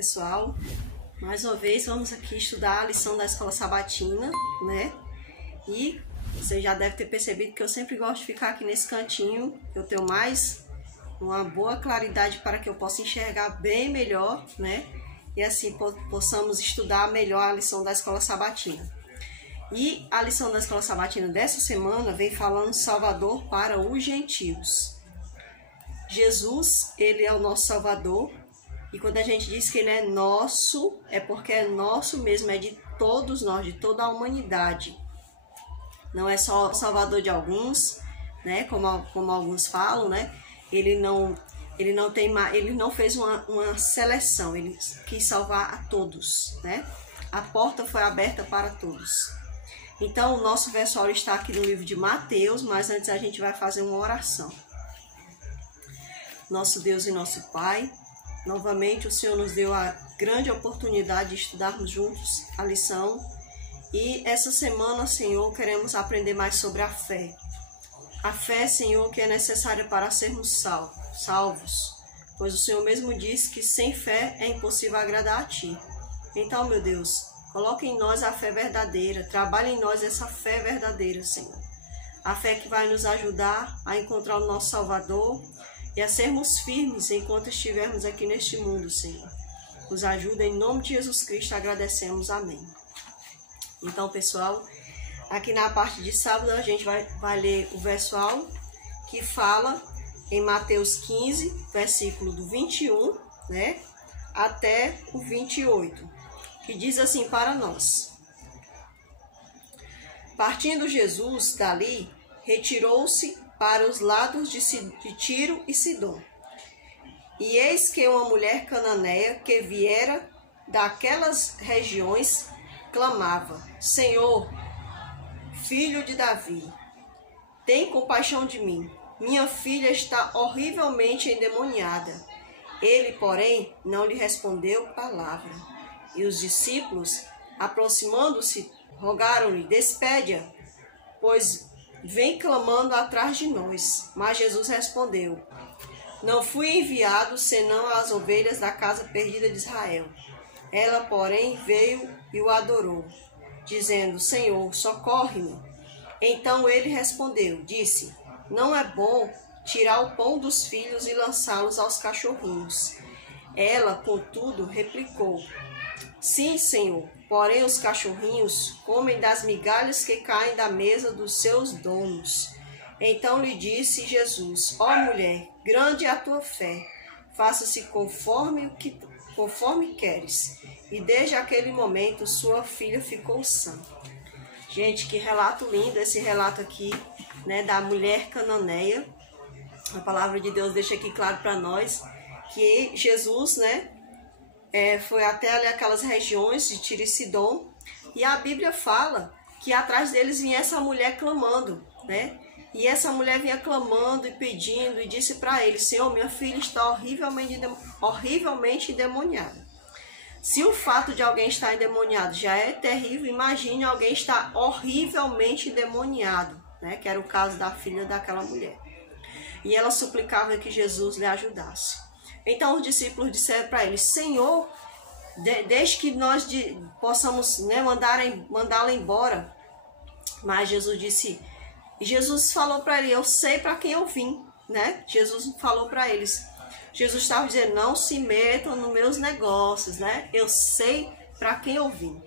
pessoal, mais uma vez vamos aqui estudar a lição da Escola Sabatina, né? E você já deve ter percebido que eu sempre gosto de ficar aqui nesse cantinho, eu tenho mais uma boa claridade para que eu possa enxergar bem melhor, né? E assim possamos estudar melhor a lição da Escola Sabatina. E a lição da Escola Sabatina dessa semana vem falando Salvador para os gentios. Jesus, ele é o nosso Salvador, e quando a gente diz que ele é nosso, é porque é nosso mesmo, é de todos nós, de toda a humanidade. Não é só Salvador de alguns, né? Como alguns falam, né? Ele não fez uma seleção, ele quis salvar a todos, né? A porta foi aberta para todos. Então, o nosso versículo está aqui no livro de Mateus, mas antes a gente vai fazer uma oração. Nosso Deus e nosso Pai, novamente o Senhor nos deu a grande oportunidade de estudarmos juntos a lição. E essa semana, Senhor, queremos aprender mais sobre a fé. A fé, Senhor, que é necessária para sermos salvos, pois o Senhor mesmo diz que sem fé é impossível agradar a Ti. Então, meu Deus, coloque em nós a fé verdadeira, trabalhe em nós essa fé verdadeira, Senhor. A fé que vai nos ajudar a encontrar o nosso Salvador e a sermos firmes enquanto estivermos aqui neste mundo, Senhor. Nos ajuda, em nome de Jesus Cristo, agradecemos. Amém. Então, pessoal, aqui na parte de sábado a gente vai ler o versículo que fala em Mateus 15, versículo do 21, né, até o 28, que diz assim para nós: Partindo Jesus dali, retirou-se para os lados de Tiro e Sidom. E eis que uma mulher cananeia que viera daquelas regiões clamava: Senhor, filho de Davi, tem compaixão de mim. Minha filha está horrivelmente endemoniada. Ele, porém, não lhe respondeu palavra. E os discípulos, aproximando-se, rogaram-lhe: Despede-a, pois vem clamando atrás de nós. Mas Jesus respondeu: Não fui enviado senão às ovelhas da casa perdida de Israel. Ela, porém, veio e o adorou, dizendo: Senhor, socorre-me. Então ele respondeu, disse: Não é bom tirar o pão dos filhos e lançá-los aos cachorrinhos. Ela, contudo, replicou: Sim, Senhor, porém os cachorrinhos comem das migalhas que caem da mesa dos seus donos. Então lhe disse Jesus: Ó mulher, grande é a tua fé, faça-se conforme queres. E desde aquele momento sua filha ficou sã. Gente, que relato lindo esse relato aqui, né, da mulher cananeia. A palavra de Deus deixa aqui claro para nós que Jesus, né, foi até ali aquelas regiões de Tiro e Sidom, e a Bíblia fala que atrás deles vinha essa mulher clamando, né? E essa mulher vinha clamando e pedindo, e disse para ele: Senhor, minha filha está horrivelmente endemoniada. Se o fato de alguém estar endemoniado já é terrível, imagine alguém estar horrivelmente endemoniado, né? Que era o caso da filha daquela mulher. E ela suplicava que Jesus lhe ajudasse. Então os discípulos disseram para ele: Senhor, deixe que nós possamos, né, mandá-la embora. Mas Jesus falou para ele: Eu sei para quem eu vim, né? Jesus falou para eles. Jesus estava dizendo: Não se metam nos meus negócios, né? Eu sei para quem eu vim.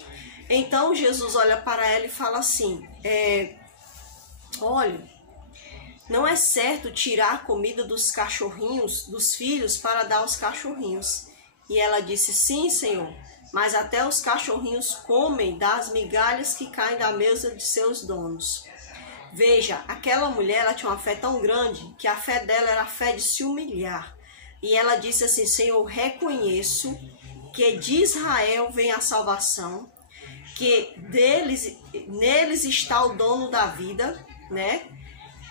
Então Jesus olha para ela e fala assim: Olha, não é certo tirar a comida dos cachorrinhos, dos filhos, para dar aos cachorrinhos. E ela disse: Sim, Senhor, mas até os cachorrinhos comem das migalhas que caem da mesa de seus donos. Veja, aquela mulher, ela tinha uma fé tão grande que a fé dela era a fé de se humilhar. E ela disse assim: Senhor, reconheço que de Israel vem a salvação, que neles está o dono da vida, né?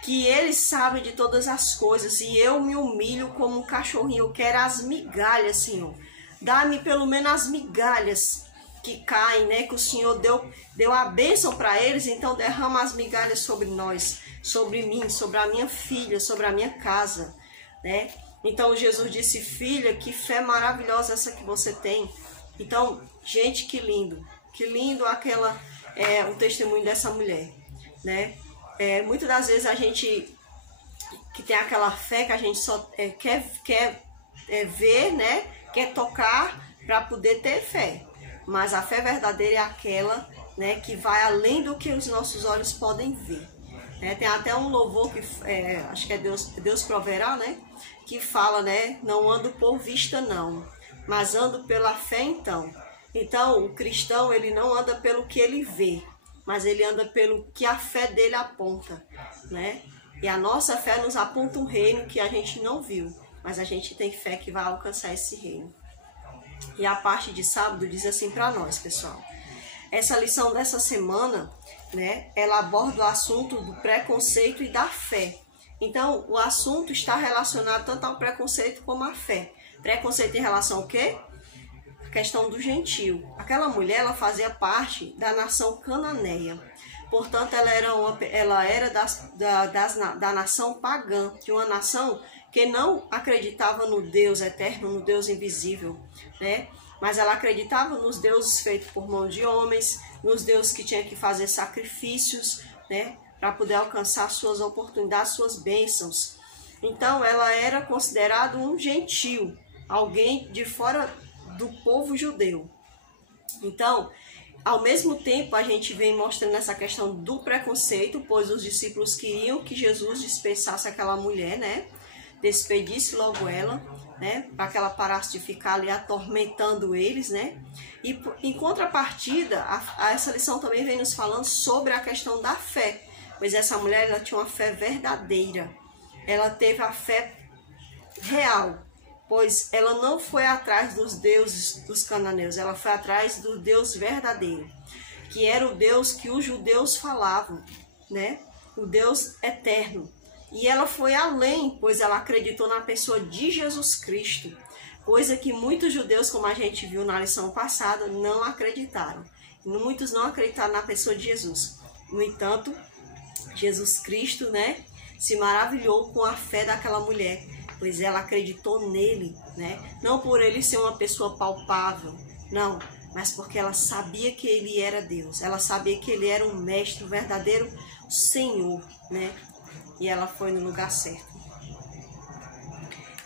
Que eles sabem de todas as coisas, e eu me humilho como um cachorrinho. Eu quero as migalhas, Senhor. Dá-me pelo menos as migalhas que caem, né? Que o Senhor deu a bênção para eles, então derrama as migalhas sobre nós, sobre mim, sobre a minha filha, sobre a minha casa, né? Então Jesus disse: filha, que fé maravilhosa essa que você tem. Então, gente, que lindo o testemunho dessa mulher, né? Muitas das vezes a gente que tem aquela fé que a gente só quer ver, né? Quer tocar para poder ter fé. Mas a fé verdadeira é aquela, né, que vai além do que os nossos olhos podem ver. Tem até um louvor que acho que é Deus proverá, né? Que fala, né? Não ando por vista não, mas ando pela fé então. Então, o cristão, ele não anda pelo que ele vê, mas ele anda pelo que a fé dele aponta, né? E a nossa fé nos aponta um reino que a gente não viu, mas a gente tem fé que vai alcançar esse reino. E a parte de sábado diz assim para nós, pessoal. Essa lição dessa semana, né, ela aborda o assunto do preconceito e da fé. Então, o assunto está relacionado tanto ao preconceito como à fé. Preconceito em relação ao quê? A questão do gentio. Aquela mulher, ela fazia parte da nação cananeia. Portanto, ela era da nação pagã, de uma nação que não acreditava no Deus eterno, no Deus invisível, né? Mas ela acreditava nos deuses feitos por mão de homens, nos deuses que tinham que fazer sacrifícios, né? Para poder alcançar suas oportunidades, suas bênçãos. Então, ela era considerada um gentio, alguém de fora do povo judeu. Então, ao mesmo tempo, a gente vem mostrando essa questão do preconceito, pois os discípulos queriam que Jesus dispensasse aquela mulher, né? Despedisse logo ela, né? Para que ela parasse de ficar ali atormentando eles, né? E em contrapartida, essa lição também vem nos falando sobre a questão da fé, pois essa mulher, ela tinha uma fé verdadeira, ela teve a fé real, pois ela não foi atrás dos deuses dos cananeus, ela foi atrás do Deus verdadeiro, que era o Deus que os judeus falavam, né? O Deus eterno. E ela foi além, pois ela acreditou na pessoa de Jesus Cristo, coisa que muitos judeus, como a gente viu na lição passada, não acreditaram. Muitos não acreditaram na pessoa de Jesus. No entanto, Jesus Cristo, né, se maravilhou com a fé daquela mulher, pois ela acreditou nele, né? Não por ele ser uma pessoa palpável, não, mas porque ela sabia que ele era Deus. Ela sabia que ele era um mestre, um verdadeiro Senhor, né? E ela foi no lugar certo.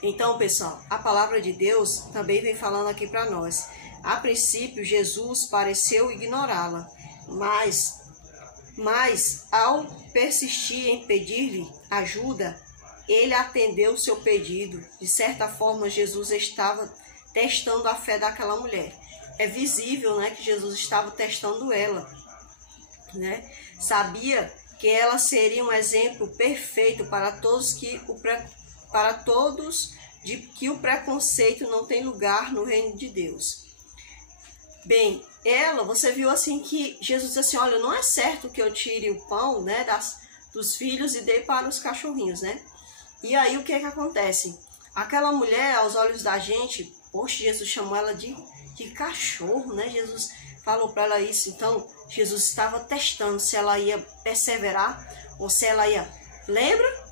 Então, pessoal, a palavra de Deus também vem falando aqui para nós. A princípio, Jesus pareceu ignorá-la, mas ao persistir em pedir-lhe ajuda, ele atendeu o seu pedido. De certa forma, Jesus estava testando a fé daquela mulher. É visível, né, que Jesus estava testando ela, né? Sabia que ela seria um exemplo perfeito para todos de que o preconceito não tem lugar no reino de Deus. Bem, você viu assim que Jesus disse assim: olha, não é certo que eu tire o pão, né, dos filhos e dê para os cachorrinhos, né? E aí o que acontece? Aquela mulher, aos olhos da gente, poxa, Jesus chamou ela de cachorro, né? Jesus falou para ela isso. Então, Jesus estava testando se ela ia perseverar ou se ela ia... Lembra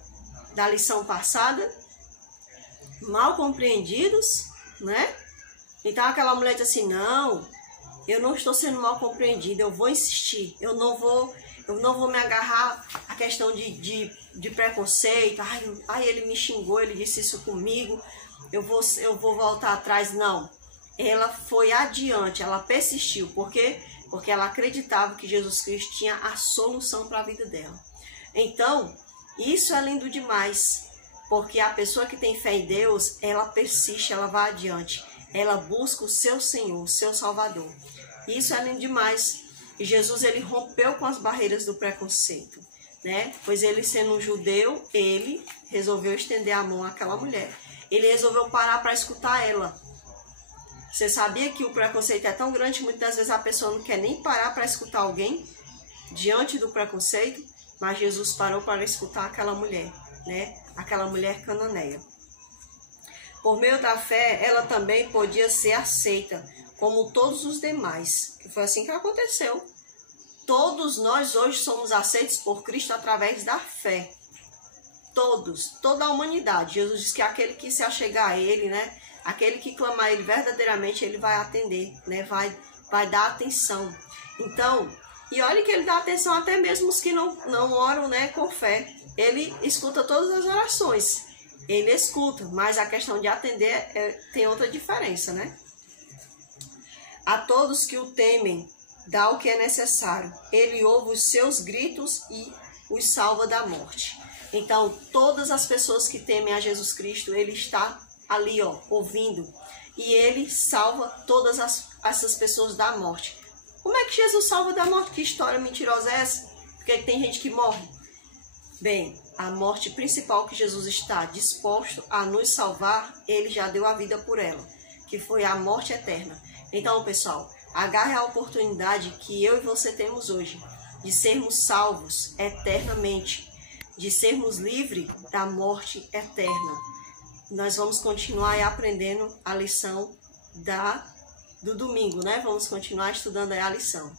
da lição passada? Mal compreendidos, né? Então, aquela mulher disse assim: não, eu não estou sendo mal compreendida, eu vou insistir, eu não vou me agarrar à questão de preconceito. Ai, ele me xingou, ele disse isso comigo, eu vou voltar atrás. Não. Ela foi adiante, ela persistiu. Por quê? Porque ela acreditava que Jesus Cristo tinha a solução para a vida dela. Então, isso é lindo demais, porque a pessoa que tem fé em Deus, ela persiste, ela vai adiante, ela busca o seu Senhor, o seu Salvador. Isso é lindo demais. E Jesus, ele rompeu com as barreiras do preconceito, né? Pois ele, sendo um judeu, ele resolveu estender a mão àquela mulher. Ele resolveu parar para escutar ela. Você sabia que o preconceito é tão grande que muitas vezes a pessoa não quer nem parar para escutar alguém diante do preconceito? Mas Jesus parou para escutar aquela mulher, né? Aquela mulher cananeia. Por meio da fé, ela também podia ser aceita, como todos os demais. Que foi assim que aconteceu. Todos nós hoje somos aceitos por Cristo através da fé. todos, toda a humanidade. Jesus diz que aquele que se achegar a ele, né? Aquele que clamar a ele verdadeiramente, ele vai atender, né? Vai dar atenção. Então, e olha que ele dá atenção até mesmo os que não oram, né, com fé. Ele escuta todas as orações. Ele escuta, mas a questão de atender tem outra diferença, né? A todos que o temem, dá o que é necessário. Ele ouve os seus gritos e os salva da morte. Então, todas as pessoas que temem a Jesus Cristo, ele está ali, ó, ouvindo. E ele salva todas essas pessoas da morte. Como é que Jesus salva da morte? Que história mentirosa é essa? Porque tem gente que morre. Bem, a morte principal que Jesus está disposto a nos salvar, ele já deu a vida por ela, que foi a morte eterna. Então, pessoal, agarre a oportunidade que eu e você temos hoje de sermos salvos eternamente, de sermos livres da morte eterna. Nós vamos continuar aprendendo a lição do domingo, né? Vamos continuar estudando a lição.